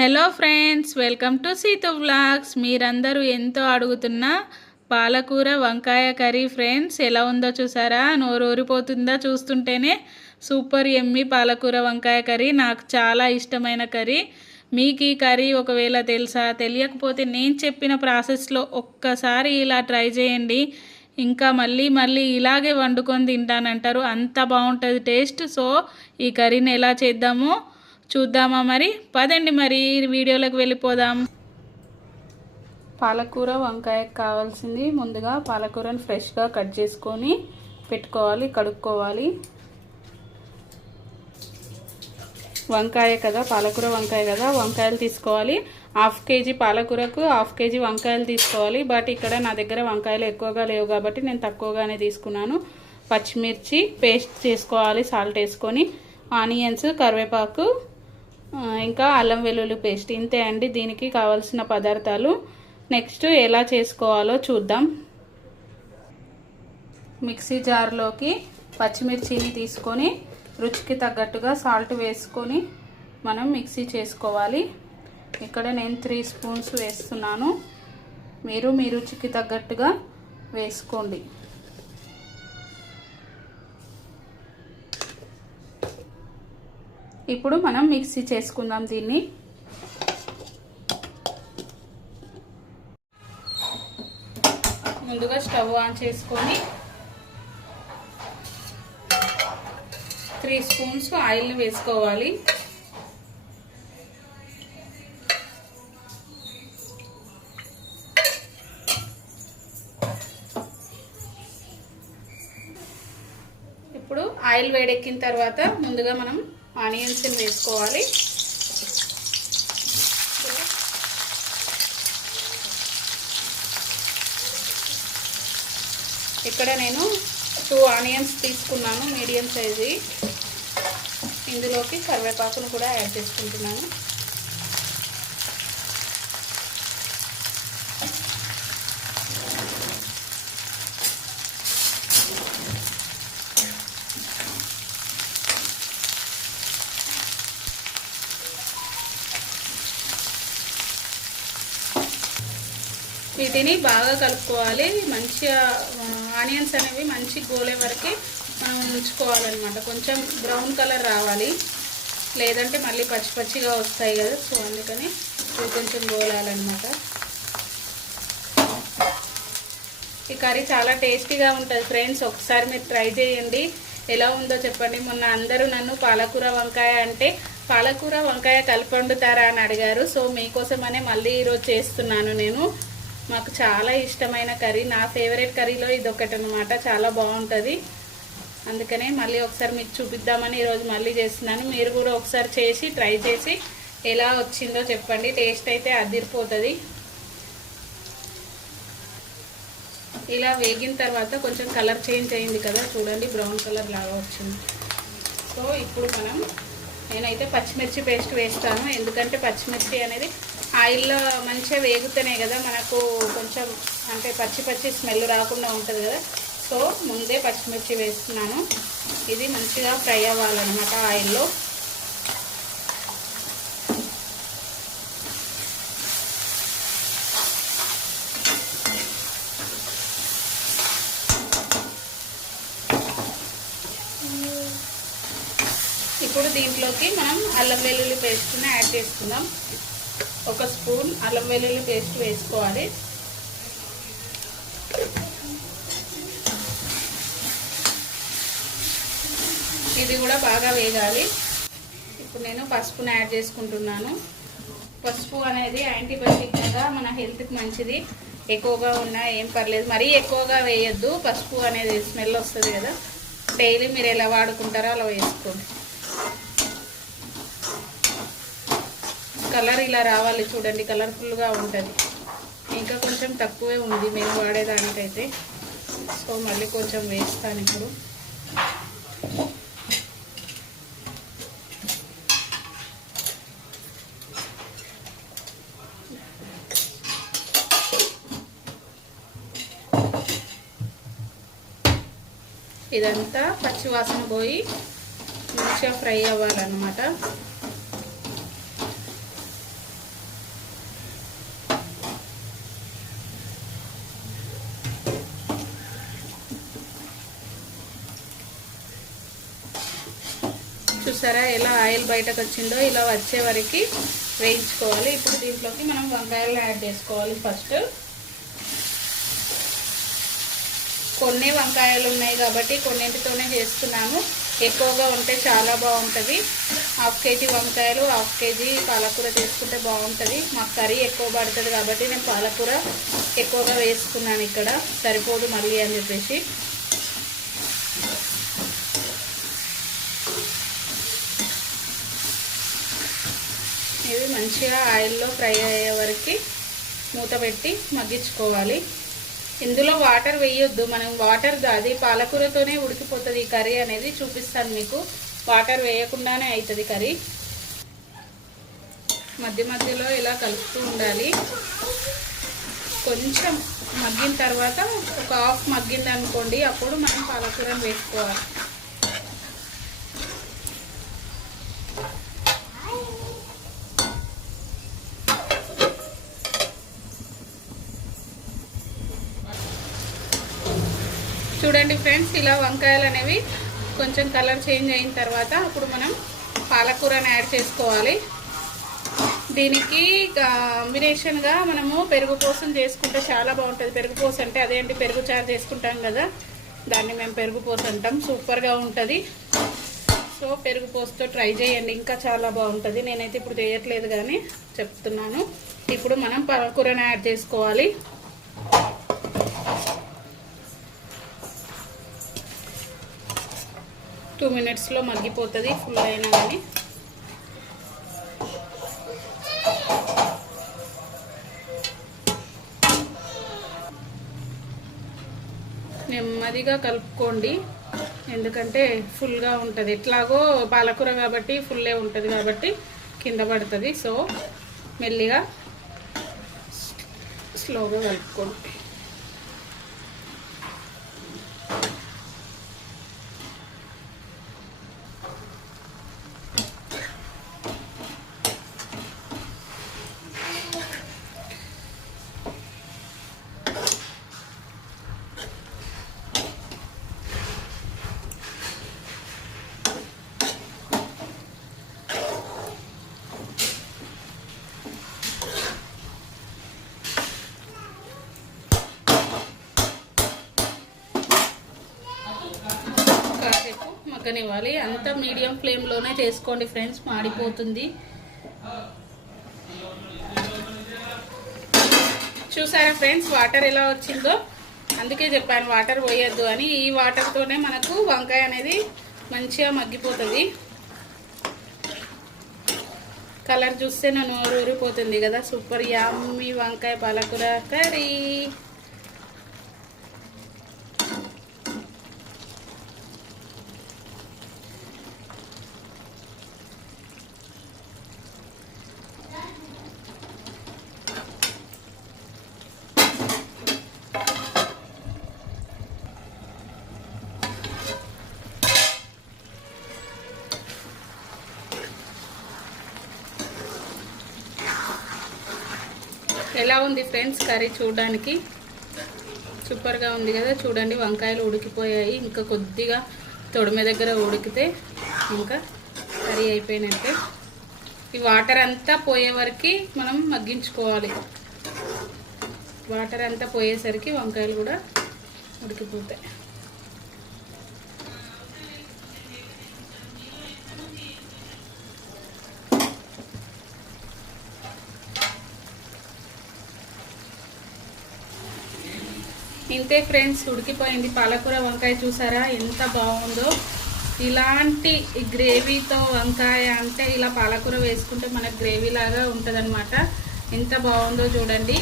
Hello friends, welcome to Seethu vlogs. మీరందరూ ఎంతో అడుగుతున్న పాలకూర వంకాయ కర్రీ ఫ్రెండ్స్ ఎలా ఉందో చూసారా? నోరూరిపోతుందా చూస్తుంటేనే. సూపర్ ఎమ్మి పాలకూర వంకాయ కర్రీ నాకు చాలా ఇష్టమైన కర్రీ. మీకు ఈ కర్రీ ఒకవేళ తెలుసా? తెలియకపోతే నేను చెప్పిన ప్రాసెస్లో ఒక్కసారి ఇలా ట్రై చేయండి. ఇంకా మళ్ళీ మళ్ళీ ఇలాగే వండుకొని తింటానంటారు, అంత బాగుంటుంది టేస్ట్. సో ఈ కర్రీని ఎలా చేద్దామో చూద్దామా? మరి పదండి, మరి వీడియోలోకి వెళ్ళిపోదాం. పాలకూర వంకాయకు కావాల్సింది, ముందుగా పాలకూరను ఫ్రెష్గా కట్ చేసుకొని పెట్టుకోవాలి, కడుక్కోవాలి. వంకాయ కదా, పాలకూర వంకాయ కదా, వంకాయలు తీసుకోవాలి. 1/2 కేజీ పాలకూరకు 1/2 కేజీ వంకాయలు తీసుకోవాలి. బట్ ఇక్కడ నా దగ్గర వంకాయలు ఎక్కువగా లేవు కాబట్టి నేను తక్కువగానే తీసుకున్నాను. పచ్చిమిర్చి పేస్ట్ చేసుకోవాలి సాల్ట్ వేసుకొని, ఆనియన్స్, కరివేపాకు, ఇంకా అల్లం వెల్లుల్లి పేస్ట్. ఇంతే అండి దీనికి కావాల్సిన పదార్థాలు. నెక్స్ట్ ఎలా చేసుకోవాలో చూద్దాం. మిక్సీ జార్లోకి పచ్చిమిర్చిని తీసుకొని రుచికి తగ్గట్టుగా సాల్ట్ వేసుకొని మనం మిక్సీ చేసుకోవాలి. ఇక్కడ నేను 3 స్పూన్స్ వేస్తున్నాను, మీరు మీ రుచికి తగ్గట్టుగా వేసుకోండి. ఇప్పుడు మనం మిక్సీ చేసుకుందాం దీన్ని. ముందుగా స్టవ్ ఆన్ చేసుకొని 3 స్పూన్స్ ఆయిల్ వేసుకోవాలి. ఇప్పుడు ఆయిల్ వేడెక్కిన తర్వాత ముందుగా మనం ఆనియన్స్ వేసుకోవాలి. ఇక్కడ నేను 2 ఆనియన్స్ తీసుకున్నాను, మీడియం సైజు. ఇందులోకి కరివేపాకును కూడా యాడ్ చేసుకుంటున్నాను. వీటిని బాగా కలుపుకోవాలి. మంచిగా ఆనియన్స్ అనేవి మంచి గోలే వరకు మనం ఉంచుకోవాలన్నమాట. కొంచెం బ్రౌన్ కలర్ రావాలి, లేదంటే మళ్ళీ పచ్చి పచ్చిగా వస్తాయి కదా. సో అందుకని ఇవి కొంచెం గోలాలన్నమాట. ఈ కర్రీ చాలా టేస్టీగా ఉంటుంది ఫ్రెండ్స్, ఒకసారి మీరు ట్రై చేయండి. ఎలా ఉందో చెప్పండి. మొన్న అందరూ నన్ను పాలకూర వంకాయ అంటే పాలకూర వంకాయ కలిపి వండుతారా అని అడిగారు. సో మీకోసమనే మళ్ళీ ఈరోజు చేస్తున్నాను నేను. మాకు చాలా ఇష్టమైన కర్రీ, నా ఫేవరెట్ కర్రీలో ఇది ఒకటి అనమాట. చాలా బాగుంటుంది, అందుకనే మళ్ళీ ఒకసారి మీకు చూపిద్దామని ఈరోజు మళ్ళీ చేస్తున్నాను. మీరు కూడా ఒకసారి చేసి ట్రై చేసి ఎలా వచ్చిందో చెప్పండి. టేస్ట్ అయితే అదిరిపోతుంది. ఇలా వేగిన తర్వాత కొంచెం కలర్ చేంజ్ అయింది కదా, చూడండి బ్రౌన్ కలర్ లాగా వచ్చింది. సో ఇప్పుడు నేనైతే పచ్చిమిర్చి పేస్ట్ వేస్తాను, ఎందుకంటే పచ్చిమిర్చి అనేది ఆయిల్లో మంచిగా వేగుతూనే కదా మనకు కొంచెం అంటే పచ్చి పచ్చి స్మెల్ రాకుండా ఉంటుంది కదా. సో ముందే పచ్చిమిర్చి వేస్తున్నాను. ఇది మంచిగా ఫ్రై అవ్వాలన్నమాట ఆయిల్లో. ఇప్పుడు దీంట్లోకి మనం అల్లం వెల్లుల్లి పేస్ట్ని యాడ్ చేసుకుందాం. 1 స్పూన్ అల్లం వెల్లుల్లి పేస్ట్ వేసుకోవాలి. ఇది కూడా బాగా వేగాలి. ఇప్పుడు నేను పసుపుని యాడ్ చేసుకుంటున్నాను. పసుపు అనేది యాంటీబయాటిక్ కదా, మన హెల్త్కి మంచిది. ఎక్కువగా ఉన్నా ఏం పర్లేదు, మరీ ఎక్కువగా వేయొద్దు. పసుపు అనేది స్మెల్ వస్తుంది కదా, డైలీ మీరు ఎలా వాడుకుంటారో అలా వేసుకోండి. కలర్ ఇలా రావాలి చూడండి, కలర్ఫుల్గా ఉంటుంది. ఇంకా కొంచెం తక్కువే ఉంది మేము వాడేదానికైతే, సో మళ్ళీ కొంచెం వేస్తాను ఇప్పుడు. ఇదంతా పచ్చివాసన పోయి మంచిగా ఫ్రై అవ్వాలన్నమాట. చూసారా ఎలా ఆయిల్ బయటకు వచ్చిందో, ఇలా వచ్చే వరకు వేయించుకోవాలి. ఇప్పుడు దీంట్లోకి మనం వంకాయలు యాడ్ చేసుకోవాలి. ఫస్ట్ కొన్ని వంకాయలు ఉన్నాయి కాబట్టి కొన్నింటితోనే చేస్తున్నాను. ఎక్కువగా ఉంటే చాలా బాగుంటుంది. 1/2 కేజీ వంకాయలు 1/2 కేజీ పాలకూర చేసుకుంటే బాగుంటుంది. మాకు కర్రీ ఎక్కువ పడుతుంది కాబట్టి నేను పాలకూర ఎక్కువగా వేసుకున్నాను. ఇక్కడ సరిపోదు మళ్ళీ అని చెప్పేసి. ఇవి మంచిగా ఆయిల్లో ఫ్రై అయ్యే వరకు మూత పెట్టి మగ్గించుకోవాలి. ఇందులో వాటర్ వేయొద్దు, మనం వాటర్ అది పాలకూరతోనే ఉడికిపోతుంది. ఈ కర్రీ అనేది చూపిస్తాను మీకు. వాటర్ వేయకుండానే అవుతుంది కర్రీ. మధ్య మధ్యలో ఇలా కలుపుతూ ఉండాలి. కొంచెం మగ్గిన తర్వాత ఒక హాఫ్ మగ్గింది అనుకోండి, అప్పుడు మనం పాలకూరను వేసుకోవాలి. చూడండి ఫ్రెండ్స్, ఇలా వంకాయలు అనేవి కొంచెం కలర్ చేంజ్ అయిన తర్వాత అప్పుడు మనం పాలకూరని యాడ్ చేసుకోవాలి. దీనికి కాంబినేషన్గా మనము పెరుగు పోసం చేసుకుంటే చాలా బాగుంటుంది. పెరుగు పోస అంటే అదేంటి, పెరుగు చారు చేసుకుంటాం కదా, దాన్ని మేము పెరుగు పోస అంటాం. సూపర్గా ఉంటుంది. సో పెరుగు పోసతో ట్రై చేయండి, ఇంకా చాలా బాగుంటుంది. నేనైతే ఇప్పుడు చేయట్లేదు కానీ చెప్తున్నాను. ఇప్పుడు మనం పాలకూరని యాడ్ చేసుకోవాలి. 2 మినిట్స్లో మగ్గిపోతుంది ఫుల్ అయినా కానీ. నెమ్మదిగా కలుపుకోండి, ఎందుకంటే ఫుల్గా ఉంటుంది. ఎట్లాగో పాలకూర కాబట్టి ఫుల్లే ఉంటుంది కాబట్టి కింద పడుతుంది. సో మెల్లిగా స్లోగా కలుపుకోండి. మగ్గనివ్వాలి. అంతా మీడియం ఫ్లేమ్లోనే చేసుకోండి ఫ్రెండ్స్, మాడిపోతుంది. చూసారా ఫ్రెండ్స్ వాటర్ ఎలా వచ్చిందో? అందుకే చెప్పాను వాటర్ పోయొద్దు అని. ఈ వాటర్తోనే మనకు వంకాయ అనేది మంచిగా మగ్గిపోతుంది. కలర్ చూస్తే నన్ను ఊరిపోతుంది కదా. సూపర్ యమ్మీ వంకాయ పాలకూర కర్రీ. ఎలా ఉంది ఫ్రెండ్స్ కర్రీ? చూడడానికి సూపర్గా ఉంది కదా. చూడండి వంకాయలు ఉడికిపోయాయి. ఇంకా కొద్దిగా తొడిమె దగ్గర ఉడికితే ఇంకా కర్రీ అయిపోయినట్టే. ఈ వాటర్ అంతా పోయే వరకు మనం మగ్గించుకోవాలి. వాటర్ అంతా పోయేసరికి వంకాయలు కూడా ఉడికిపోతాయి. ఇంతే ఫ్రెండ్స్, ఉడికిపోయింది పాలకూర వంకాయ. చూసారా ఎంత బాగుందో? ఇలాంటి గ్రేవీతో వంకాయ అంటే ఇలా పాలకూర వేసుకుంటే మనకు గ్రేవీ లాగా ఉంటుందన్నమాట. ఎంత బాగుందో చూడండి.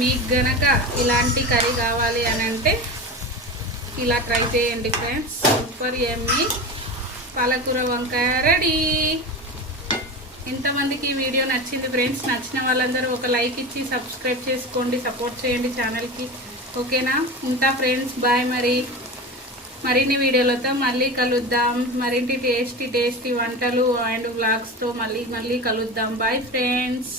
మీకు గనక ఇలాంటి కర్రీ కావాలి అని అంటే ఇలా ట్రై చేయండి ఫ్రెండ్స్. సూపర్ యమ్మీ పాలకూర వంకాయ రెడీ. ఎంతమందికి ఈ వీడియో నచ్చింది ఫ్రెండ్స్? నచ్చిన వాళ్ళందరూ ఒక లైక్ ఇచ్చి సబ్స్క్రైబ్ చేసుకోండి, సపోర్ట్ చేయండి ఛానల్కి. ఓకేనా? ఉంటా ఫ్రెండ్స్, బాయ్. మరిన్ని వీడియోలతో మళ్ళీ కలుద్దాం. మరింటి టేస్టీ వంటలు అండ్ వ్లాగ్స్తో మళ్ళీ కలుద్దాం. Bye friends.